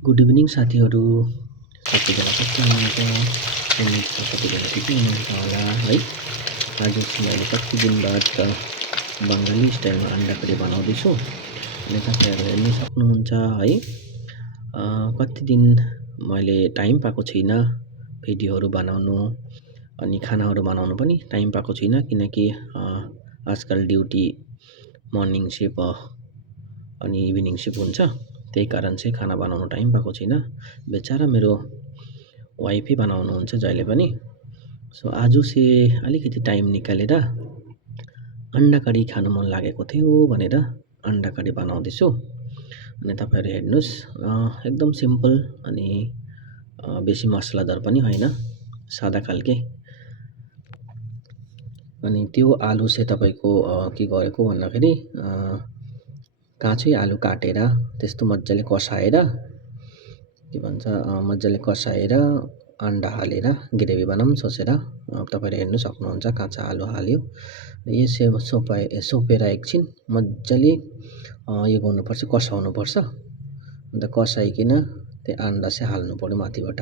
Good evening साथीहरू। सबैजना कस्तो हुनुहुन्छ? उम्मेद छ सबैजना ठिकै हुनुहुन्छ होला है। आज चाहिँ मैले कति दिन बाद बङ्गाली स्टाइलमा अन्डा करी बनाउँदैछु अनि तपाईँहरू हेर्न सक्नुहुन्छ है। कति दिन मैले टाइम पाएको छुइनँ भिडियोहरू बनाउनु अनि खानाहरू बनाउनु पनि टाइम पाएको छुइनँ, किनकि आजकल ड्युटी मर्निङ सिफ्ट अनि इभिनिङ सिफ्ट हुन्छ। त्यही कारण चाहिँ खाना बनाउनु टाइम पाएको छैन। बेचारा मेरो वाइफै बनाउनुहुन्छ जहिले पनि। सो आज चाहिँ अलिकति टाइम निकालेर अन्डा करी खानु मन लागेको थियो भनेर अन्डा करी बनाउँदैछु। अनि तपाईँहरू हेर्नुहोस्, एकदम सिम्पल अनि बेसी मसलादार पनि होइन, सादा खालके। अनि त्यो आलु चाहिँ तपाईँको के गरेको भन्दाखेरि काँचै आलु काटेर त्यस्तो मजाले कसाएर मजाले कसाएर अन्डा हालेर ग्रेभी बनाऊँ सोचेर तपाईँले हेर्नु सक्नुहुन्छ। काँचा आलु हाल्यो, यो सोपेर एकछिन मजाले यो गर्नुपर्छ, कसाउनुपर्छ। अन्त कसाइकन त्यो अन्डा चाहिँ हाल्नु पर्यो माथिबाट।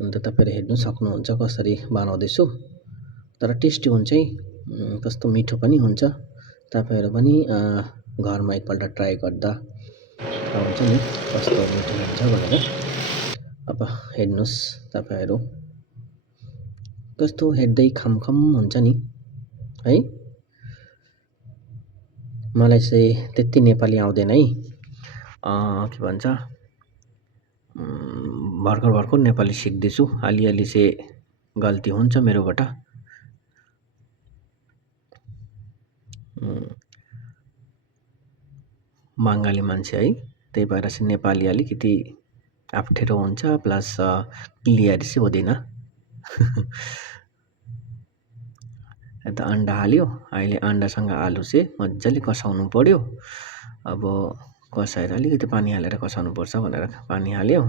अन्त तपाईँले हेर्नु सक्नुहुन्छ कसरी बनाउँदैछु। तर टेस्टी हुन्छ है, कस्तो मिठो पनि हुन्छ। तपाईँहरू पनि घरमा एकपल्ट ट्राई गर्दा थाहा हुन्छ नि कस्तो मिठो हुन्छ भनेर। अब हेर्नुहोस् तपाईँहरू, कस्तो हेर्दै खमखम हुन्छ नि है। मलाई चाहिँ त्यति नेपाली आउँदैन है, के भन्छ भर्खर नेपाली सिक्दैछु। अलिअलि चाहिँ गल्ती हुन्छ मेरोबाट। बङ्गाली मान्छे है, त्यही भएर चाहिँ नेपाली अलिकति अप्ठ्यारो हुन्छ, प्लस क्लियर चाहिँ हुँदैन। यता अन्डा हाल्यो, अहिले अन्डासँग आलु चाहिँ मजाले कसाउनु पर्यो। अब कसाएर अलिकति पानी हालेर कसाउनु पर्छ भनेर पानी हाल्यो।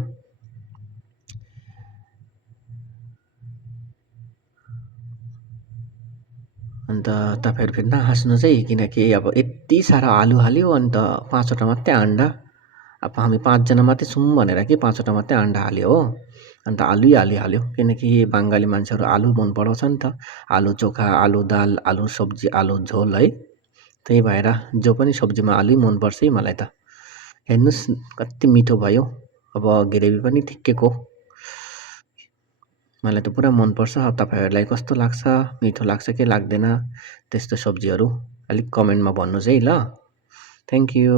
अन्त तपाईँहरू फेरि नहाँस्नु चाहिँ, किनकि अब यति साह्रो आलु हाल्यो अन्त 5वटा मात्रै अन्डा। अब हामी 5जना मात्रै छौँ भनेर कि 5वटा मात्रै अन्डा हाल्यो हो। अन्त आलु हाल्यो, किनकि बङ्गाली मान्छेहरू आलु मन पराउँछ नि त। आलु चोखा, आलु दाल, आलु सब्जी, आलु झोल है। त्यही भएर जो पनि सब्जीमा आलु मनपर्छ है मलाई त। हेर्नुहोस् कति मिठो भयो। अब ग्रेभी पनि ठिक्कैको, मलाई त पुरा मनपर्छ। तपाईँहरूलाई कस्तो लाग्छ, मिठो लाग्छ कि लाग्दैन त्यस्तो सब्जीहरू, अलिक कमेन्टमा भन्नुहोस् है ल। Thank you.